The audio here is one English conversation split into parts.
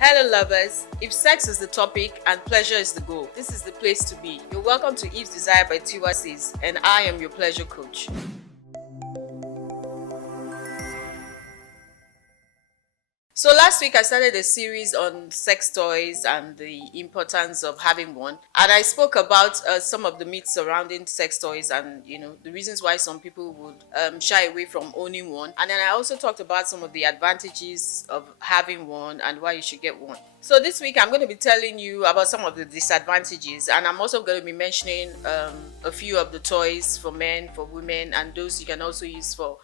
Hello lovers, if sex is the topic and pleasure is the goal, this is the place to be. You're welcome to Eve's Desire by Tiwa Says, and I am your pleasure coach. So last week I started a series on sex toys and the importance of having one, and I spoke about some of the myths surrounding sex toys and the reasons why some people would shy away from owning one. And then I also talked about some of the advantages of having one and why you should get one. So this week I'm going to be telling you about some of the disadvantages, and I'm also going to be mentioning a few of the toys for men, for women, and those you can also use for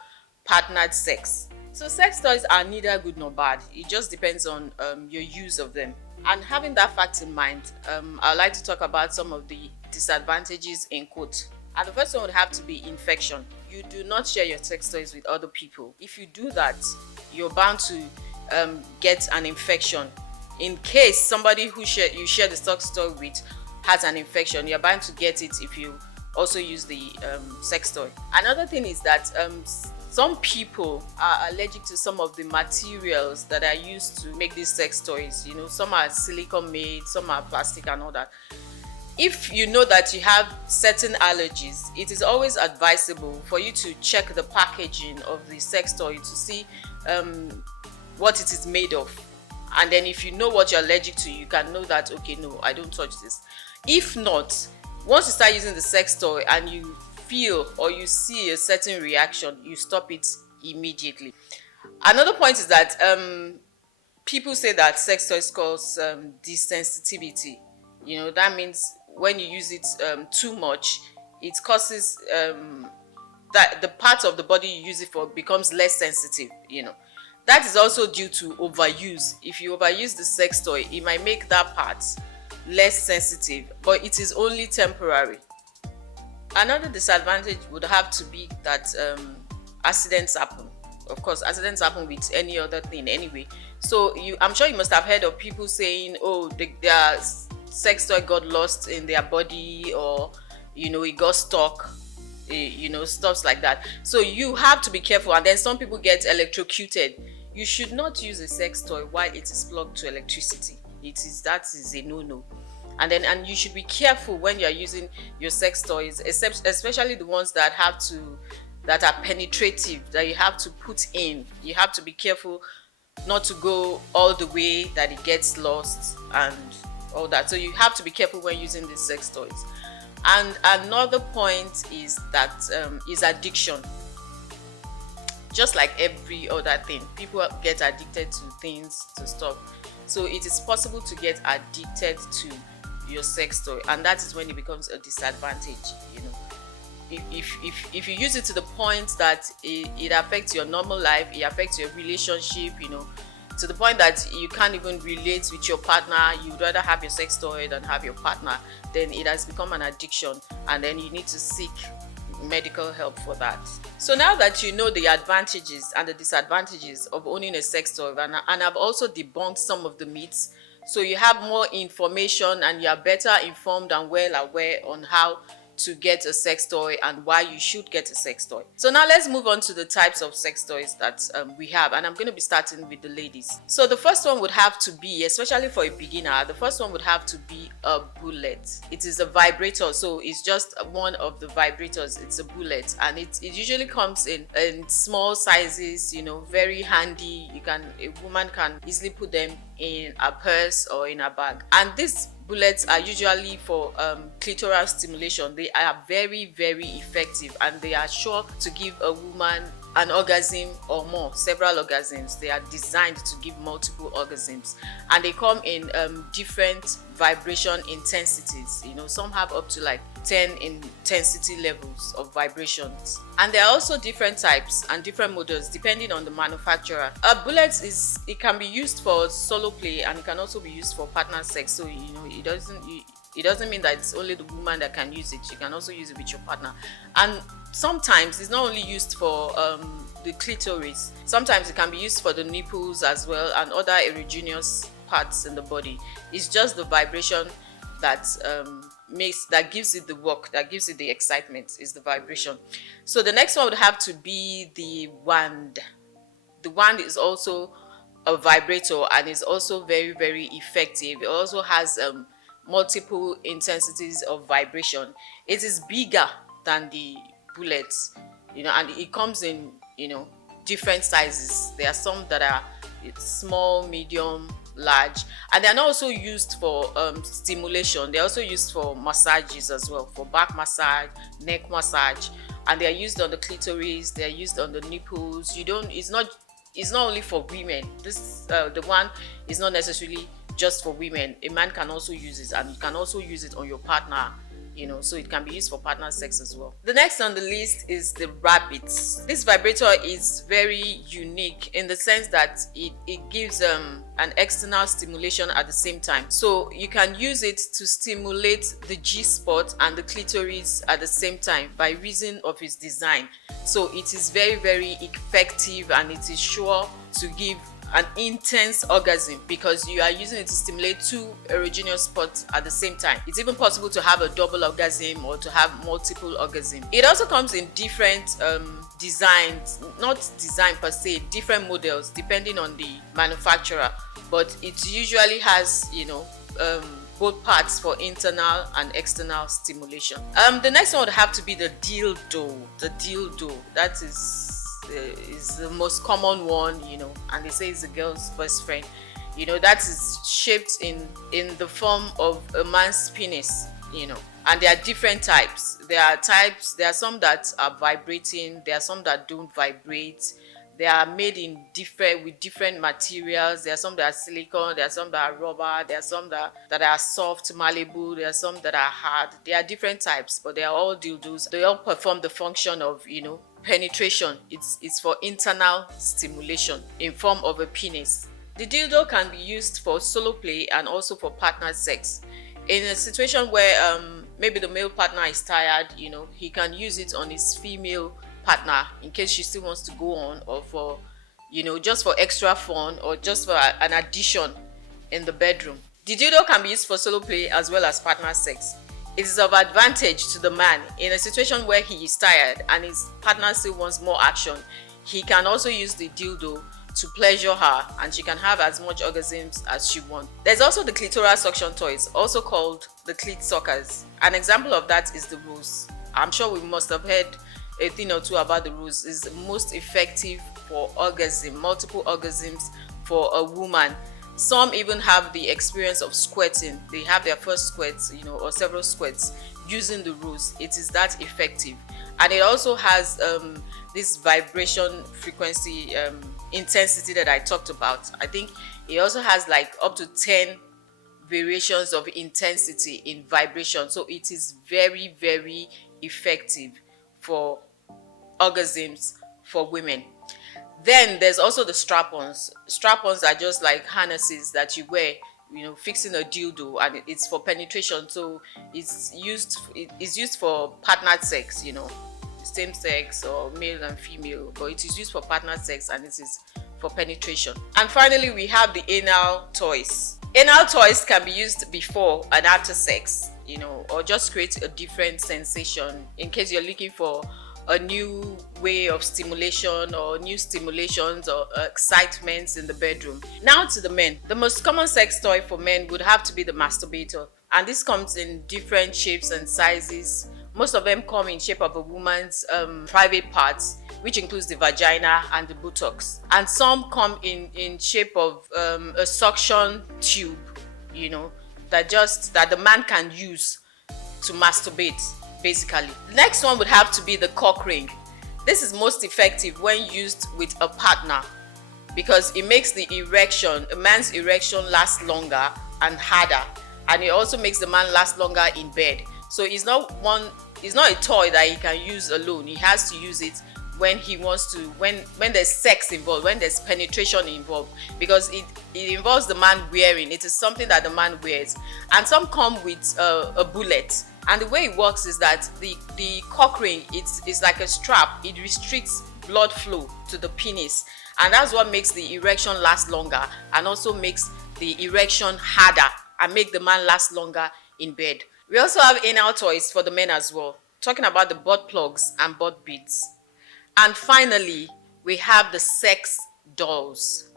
partnered sex. So sex toys are neither good nor bad. It just depends on your use of them. And having that fact in mind, I'd like to talk about some of the disadvantages in quote. And the first one would have to be infection. You do not share your sex toys with other people. If you do that, you're bound to get an infection. In case somebody who you share the sex toy with has an infection, you're bound to get it if you also use the sex toy. Another thing is that some people are allergic to some of the materials that are used to make these sex toys. Some are silicone made, some are plastic and all that. If you know that you have certain allergies, it is always advisable for you to check the packaging of the sex toy to see what it is made of. And then if you know what you're allergic to, you can know that, okay, no, I don't touch this. If not, once you start using the sex toy and you feel or you see a certain reaction, you stop it immediately. Another point is that people say that sex toys cause desensitivity. That means when you use it too much, it causes that the part of the body you use it for becomes less sensitive. That is also due to overuse. If you overuse the sex toy, it might make that part less sensitive, but it is only temporary. Another disadvantage would have to be that accidents happen. Of course, accidents happen with any other thing anyway. So I'm sure you must have heard of people saying, oh, their sex toy got lost in their body, or it got stuck, stuff like that. So you have to be careful. And then some people get electrocuted. You should not use a sex toy while it is plugged to electricity. That is a no-no. And you should be careful when you're using your sex toys, especially the ones that are penetrative, that you have to put in. You have to be careful not to go all the way that it gets lost and all that. So you have to be careful when using these sex toys. And another point is that is addiction. Just like every other thing, people get addicted to things, to stuff. So it is possible to get addicted to your sex toy, and that is when it becomes a disadvantage. If you use it to the point that it affects your normal life, it affects your relationship, to the point that you can't even relate with your partner, you'd rather have your sex toy than have your partner, then it has become an addiction, and then you need to seek medical help for that. So now that you know the advantages and the disadvantages of owning a sex toy, and I've also debunked some of the myths, so you have more information and you are better informed and well aware on how to get a sex toy and why you should get a sex toy. So now let's move on to the types of sex toys that we have, and I'm going to be starting with the ladies. So the first one would have to be, especially for a beginner, the first one would have to be a bullet. It is a vibrator, so it's just one of the vibrators. It's a bullet, and it usually comes in small sizes, very handy. A woman can easily put them in a purse or in a bag. And these bullets are usually for clitoral stimulation. They are very, very effective, and they are sure to give a woman an orgasm or more, several orgasms. They are designed to give multiple orgasms, and they come in different vibration intensities. Some have up to like 10 intensity levels of vibrations, and there are also different types and different models depending on the manufacturer. A bullet it can be used for solo play, and it can also be used for partner sex. So it doesn't mean that it's only the woman that can use it. You can also use it with your partner. And sometimes it's not only used for the clitoris. Sometimes it can be used for the nipples as well and other erogenous parts in the body. It's just the vibration that gives it the work, that gives it the excitement, is the vibration. So the next one would have to be the wand. The wand is also a vibrator, and is also very, very effective. It also has multiple intensities of vibration. It is bigger than the bullets, and it comes in, different sizes. There are some that are small, medium, large, and they are not also used for stimulation. They're also used for massages as well, for back massage, neck massage, and they are used on the clitoris. They are used on the nipples. You don't. It's not only for women. The one is not necessarily just for women. A man can also use it, and you can also use it on your partner, so it can be used for partner sex as well. The next on the list is the rabbit. This vibrator is very unique in the sense that it gives an external stimulation at the same time. So you can use it to stimulate the G-spot and the clitoris at the same time by reason of its design. So it is very, very effective, and it is sure to give an intense orgasm because you are using it to stimulate two erogenous spots at the same time. It's even possible to have a double orgasm or to have multiple orgasms. It also comes in different designs, not design per se, different models depending on the manufacturer, but it usually has both parts for internal and external stimulation. The next one would have to be the dildo. The dildo, that is the most common one, and they say it's the girl's best friend. That is shaped in the form of a man's penis, and there are different types. There are some that are vibrating, there are some that don't vibrate. They are made with different materials. There are some that are silicone, there are some that are rubber, there are some that are soft, malleable, there are some that are hard. There are different types, but they are all dildos. They all perform the function of, penetration. It's for internal stimulation in form of a penis. The dildo can be used for solo play and also for partner sex. In a situation where maybe the male partner is tired, he can use it on his female partner in case she still wants to go on, or for just for extra fun, or just for an addition in the bedroom. The dildo can be used for solo play as well as partner sex. It is of advantage to the man in a situation where he is tired and his partner still wants more action. He can also use the dildo to pleasure her, and she can have as much orgasms as she wants. There's also the clitoral suction toys, also called the clit suckers. An example of that is the rose. I'm sure we must have heard a thing or two about the rose. Is most effective for orgasm, multiple orgasms for a woman. Some even have the experience of squirting. They have their first squirts, or several squirts using the rose. It is that effective, and it also has this vibration frequency intensity that I talked about. I think it also has like up to 10 variations of intensity in vibration. So it is very, very effective for orgasms for women. Then there's also the strap-ons. Strap-ons are just like harnesses that you wear, fixing a dildo, and it's for penetration. So it's used for partnered sex, same sex or male and female, but it is used for partnered sex, and it is for penetration. And finally, we have the anal toys. Anal toys can be used before and after sex, or just create a different sensation in case you're looking for a new way of stimulation or new stimulations or excitements in the bedroom. Now to the men. The most common sex toy for men would have to be the masturbator, and this comes in different shapes and sizes. Most of them come in shape of a woman's private parts, which includes the vagina and the buttocks, and some come in shape of a suction tube, that the man can use to masturbate. Basically, the next one would have to be the cock ring. This is most effective when used with a partner because it makes a man's erection last longer and harder, and it also makes the man last longer in bed. So it's not a toy that he can use alone. He has to use it when he wants to, when there's sex involved, when there's penetration involved, because it involves the man wearing. It is something that the man wears, and some come with a bullet. And the way it works is that the cock ring, it's like a strap. It restricts blood flow to the penis, and that's what makes the erection last longer, and also makes the erection harder and make the man last longer in bed. We also have anal toys for the men as well, talking about the butt plugs and butt beads. And finally, we have the sex dolls.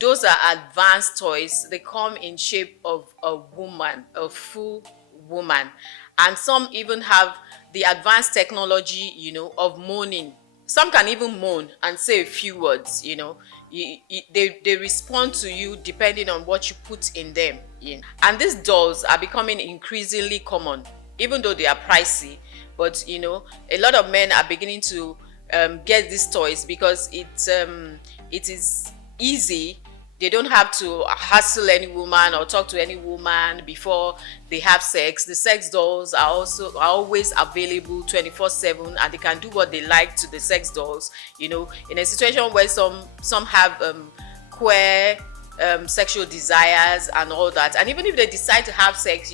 those are advanced toys. They come in shape of a woman, a full woman, and some even have the advanced technology, of moaning. Some can even moan and say a few words. They respond to you depending on what you put in them. And these dolls are becoming increasingly common, even though they are pricey. But a lot of men are beginning to get these toys because it is easy. They don't have to hassle any woman or talk to any woman before they have sex. The sex dolls are always available 24/7, and they can do what they like to the sex dolls. In a situation where some have queer sexual desires and all that, and even if they decide to have sex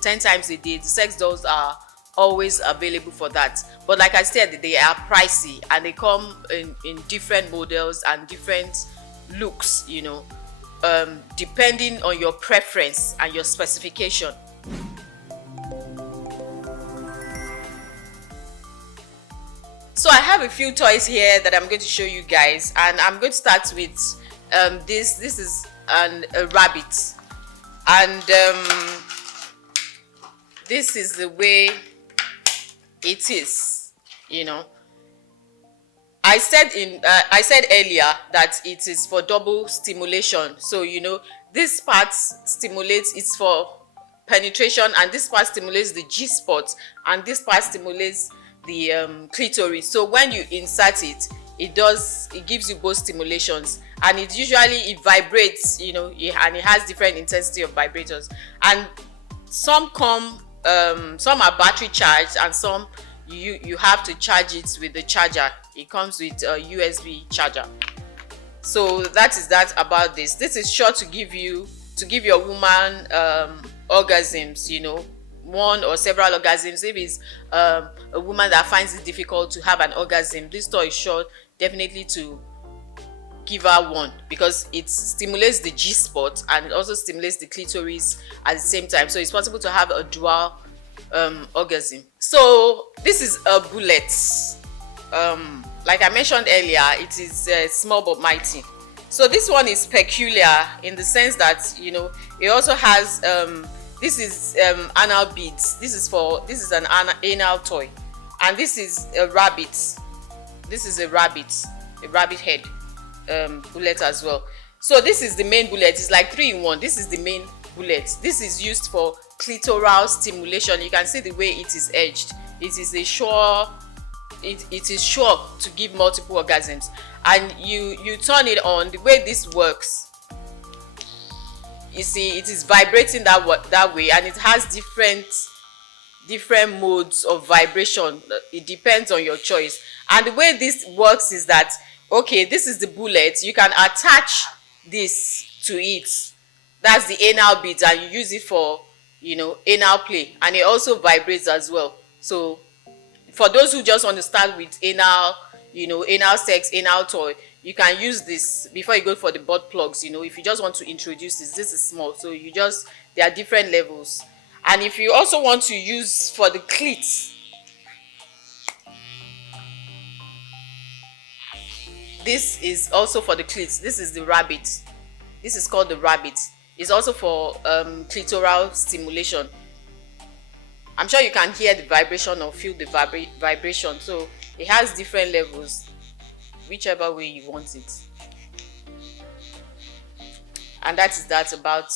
10 times a day, the sex dolls are always available for that. But like I said, they are pricey, and they come in different models and different looks, depending on your preference and your specification. So I have a few toys here that I'm going to show you guys, and I'm going to start with this is a rabbit, and this is the way it is. I said earlier that it is for double stimulation. So this part stimulates, it's for penetration, and this part stimulates the G-spot, and this part stimulates the clitoris. So when you insert it, it gives you both stimulations, and it vibrates, and it has different intensity of vibrators. And some are battery charged, and some you have to charge it with the charger. It comes with a USB charger. So that is that about this. This is sure to give your woman orgasms, one or several orgasms. If it's a woman that finds it difficult to have an orgasm, this toy is sure definitely to give her one, because it stimulates the G-spot and it also stimulates the clitoris at the same time. So it's possible to have a dual orgasm. So this is a bullet. Like I mentioned earlier, it is small but mighty. So this one is peculiar in the sense that it also has this is anal beads. This is an anal toy, and this is a rabbit. This is a rabbit head bullet as well. So this is the main bullet. It's like 3 in 1. This is the main bullet. This is used for clitoral stimulation. You can see the way it is edged. It is sure to give multiple orgasms, and you turn it on. The way this works, you see, it is vibrating that way, and it has different modes of vibration. It depends on your choice. And the way this works is that, okay, this is the bullet. You can attach this to it. That's the anal beads, and you use it for anal play, and it also vibrates as well. So for those who just want to start with anal sex, anal toy, you can use this before you go for the butt plugs. If you just want to introduce this is small. So there are different levels. And if you also want to use for the clit, this is also for the clit. This is the rabbit. This is called the rabbit. It's also for clitoral stimulation. I'm sure you can hear the vibration or feel the vibration. So it has different levels, whichever way you want it. And that is that about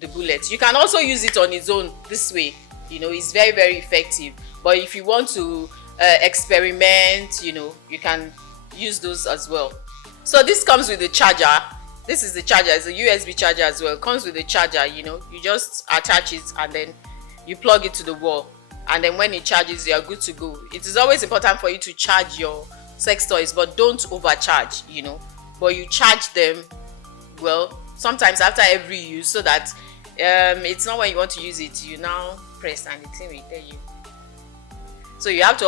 the bullet. You can also use it on its own this way. It's very, very effective. But if you want to experiment, you can use those as well. So this comes with the charger. This is the charger. It's a USB charger as well. It comes with the charger. You just attach it and then you plug it to the wall, and then when it charges, you are good to go. It is always important for you to charge your sex toys, but don't overcharge. But you charge them well, sometimes after every use, so that it's not when you want to use it you now press and the thing will tell you. So you have to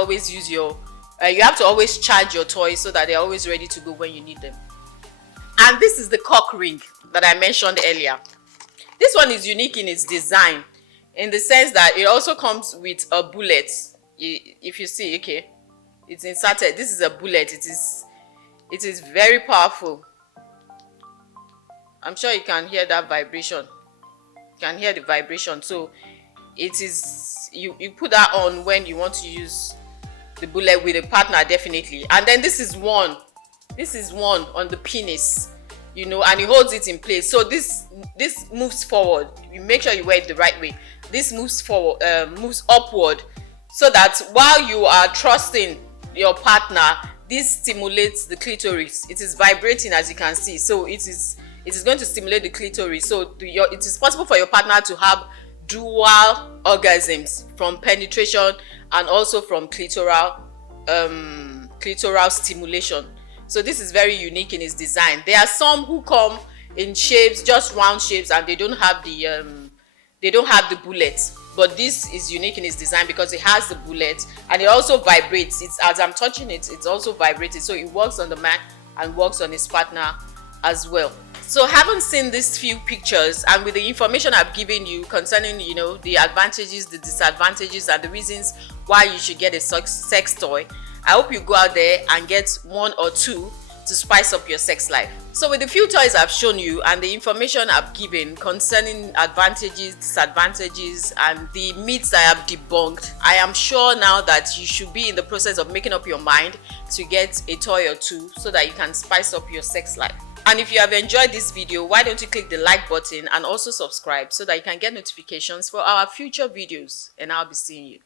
always charge your toys so that they're always ready to go when you need them. And this is the cock ring that I mentioned earlier. This one is unique in its design, in the sense that it also comes with a bullet. If you see, okay, it's inserted. This is a bullet. It is very powerful. I'm sure you can hear that vibration. You can hear the vibration. So it is, you put that on when you want to use the bullet with a partner, definitely. And then this is one on the penis, you know, and it holds it in place. So this moves forward. You make sure you wear it the right way. This moves forward, moves upward, so that while you are thrusting your partner, this stimulates the clitoris. It is vibrating, as you can see. So it is going to stimulate the clitoris. So it is possible for your partner to have dual orgasms from penetration and also from clitoral stimulation. So this is very unique in its design. There are some who come in shapes, just round shapes, and they don't have the bullet. But this is unique in its design because it has the bullet and it also vibrates. It's, as I'm touching it, it's also vibrating. So it works on the man and works on his partner as well. So having seen these few pictures and with the information I've given you concerning, you know, the advantages, the disadvantages, and the reasons why you should get a sex toy, I hope you go out there and get one or two to spice up your sex life. So with the few toys I've shown you and the information I've given concerning advantages, disadvantages, and the myths I have debunked, I am sure now that you should be in the process of making up your mind to get a toy or two so that you can spice up your sex life. And if you have enjoyed this video, why don't you click the like button and also subscribe so that you can get notifications for our future videos, and I'll be seeing you.